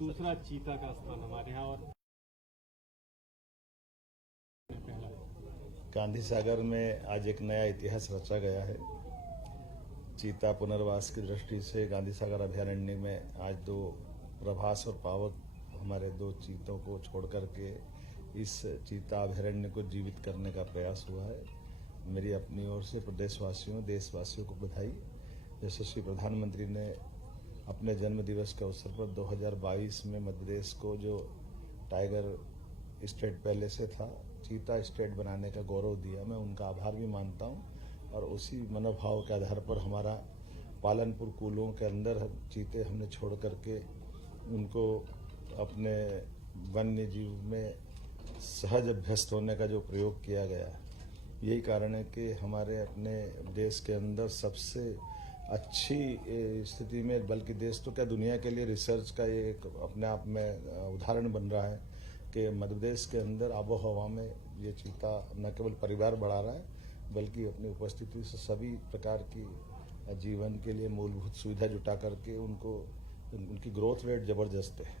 दूसरा चीता का स्थान हमारे यहाँ। और गांधी सागर में आज एक नया इतिहास रचा गया है। चीता पुनर्वास की दृष्टि से गांधी सागर अभयारण्य में आज 2 प्रभास और पावक हमारे 2 चीतों को छोड़ करके इस चीता अभयारण्य को जीवित करने का प्रयास हुआ है। मेरी अपनी ओर से प्रदेशवासियों देशवासियों को बधाई। यशस्वी प्रधानमंत्री ने अपने जन्म दिवस के अवसर पर 2022 में मध्य प्रदेश को जो टाइगर स्टेट पहले से था चीता स्टेट बनाने का गौरव दिया। मैं उनका आभार भी मानता हूं और उसी मनोभाव के आधार पर हमारा पालनपुर कूलों के अंदर चीते हमने छोड़ करके उनको अपने वन्य जीव में सहज अभ्यस्त होने का जो प्रयोग किया गया, यही कारण है कि हमारे अपने देश के अंदर सबसे अच्छी स्थिति में, बल्कि देश तो क्या दुनिया के लिए रिसर्च का ये एक अपने आप में उदाहरण बन रहा है कि मध्य प्रदेश के अंदर आबो हवा में ये चीता न केवल परिवार बढ़ा रहा है बल्कि अपनी उपस्थिति से सभी प्रकार की जीवन के लिए मूलभूत सुविधा जुटा करके उनकी ग्रोथ रेट जबरदस्त है।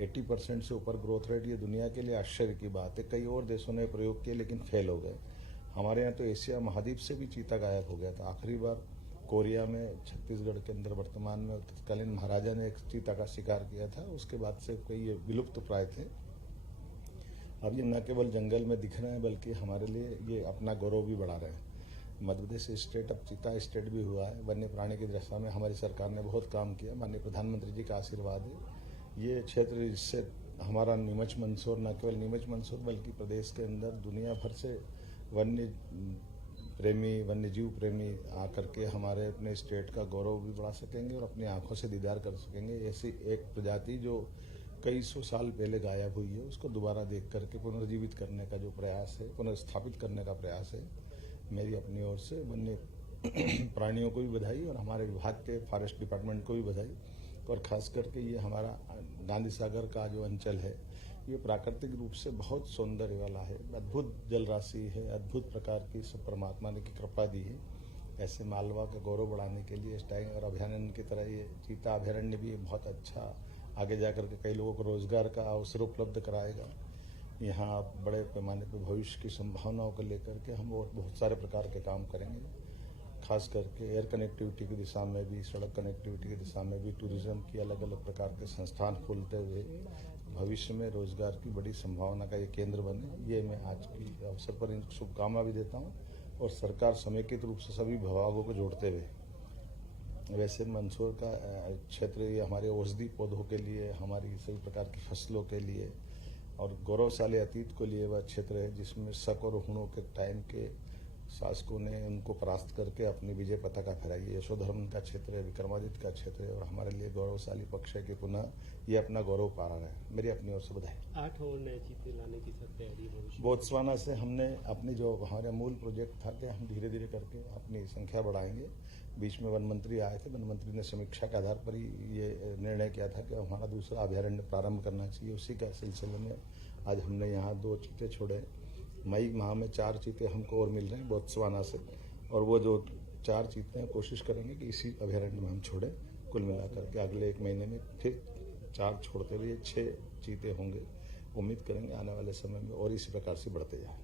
80% से ऊपर ग्रोथ रेट, ये दुनिया के लिए आश्चर्य की बात है। कई और देशों ने प्रयोग किए लेकिन फेल हो गए। हमारे यहाँ तो एशिया महाद्वीप से भी चीता गायब हो गया था। आखिरी बार कोरिया में छत्तीसगढ़ के अंदर वर्तमान में तत्कालीन महाराजा ने एक चीता का शिकार किया था। उसके बाद से कई ये विलुप्त प्राय थे। अब ये न केवल जंगल में दिख रहे हैं बल्कि हमारे लिए ये अपना गौरव भी बढ़ा रहे हैं। मध्य प्रदेश स्टेट अब चीता स्टेट भी हुआ है। वन्य प्राणी की दशा में हमारी सरकार ने बहुत काम किया। माननीय प्रधानमंत्री जी का आशीर्वाद है। ये क्षेत्र जिससे हमारा नीमच मंदसौर, न केवल नीमच मंदसौर बल्कि प्रदेश के अंदर दुनिया भर से वन्य प्रेमी, वन्यजीव प्रेमी आकर के हमारे अपने स्टेट का गौरव भी बढ़ा सकेंगे और अपनी आंखों से दीदार कर सकेंगे। ऐसी एक प्रजाति जो कई सौ साल पहले गायब हुई है, उसको दोबारा देख करके पुनर्जीवित करने का जो प्रयास है, पुनर्स्थापित करने का प्रयास है। मेरी अपनी ओर से वन्य प्राणियों को भी बधाई और हमारे विभाग के फॉरेस्ट डिपार्टमेंट को भी बधाई। और खास करके ये हमारा गांधी सागर का जो अंचल है, ये प्राकृतिक रूप से बहुत सौंदर्य वाला है। अद्भुत जल राशि है, अद्भुत प्रकार की सब परमात्मा ने की कृपा दी है। ऐसे मालवा का गौरव बढ़ाने के लिए टाइगर अभयारण्य की तरह ये चीता अभयारण्य भी बहुत अच्छा आगे जाकर के कई लोगों को रोजगार का अवसर उपलब्ध कराएगा। यहाँ बड़े पैमाने पर भविष्य की संभावनाओं को लेकर के हम और बहुत सारे प्रकार के काम करेंगे। खास करके एयर कनेक्टिविटी की दिशा में भी, सड़क कनेक्टिविटी की दिशा में भी, टूरिज्म की अलग अलग प्रकार के संस्थान खोलते हुए भविष्य में रोजगार की बड़ी संभावना का ये केंद्र बने। ये मैं आज की अवसर पर इनको शुभकामना भी देता हूँ और सरकार समेकित रूप से सभी विभागों को जोड़ते हुए, वैसे मंदसौर का क्षेत्र ये हमारे औषधि पौधों के लिए, हमारी सभी प्रकार की फसलों के लिए और गौरवशाली अतीत को लिए वह क्षेत्र है जिसमें शक और हुणों के टाइम के शासकों ने उनको परास्त करके अपनी विजय पताका फहराई है। यशोधर्म का क्षेत्र है, विक्रमादित्य का क्षेत्र है और हमारे लिए गौरवशाली पक्ष है कि पुनः ये अपना गौरव पा रहा है। मेरी अपनी ओर से बधाई। 8 और नए चीते लाने की सर तैयारी भविष्य। बोत्सवाना से हमने अपनी जो हमारा मूल प्रोजेक्ट था कि हम धीरे धीरे करके अपनी संख्या बढ़ाएंगे। बीच में वन मंत्री आए थे, वन मंत्री ने समीक्षा के आधार पर ही ये निर्णय किया था कि हमारा दूसरा अभयारण्य प्रारंभ करना चाहिए। उसी का सिलसिले में आज हमने यहाँ 2 चीते छोड़े। मई माह में 4 चीते हमको और मिल रहे हैं बोत्सवाना से और वो जो 4 चीते हैं कोशिश करेंगे कि इसी अभयारण्य में हम छोड़ें। कुल मिलाकर के अगले 1 महीने में फिर 4 छोड़ते हुए 6 चीते होंगे। उम्मीद करेंगे आने वाले समय में और इसी प्रकार से बढ़ते जाए।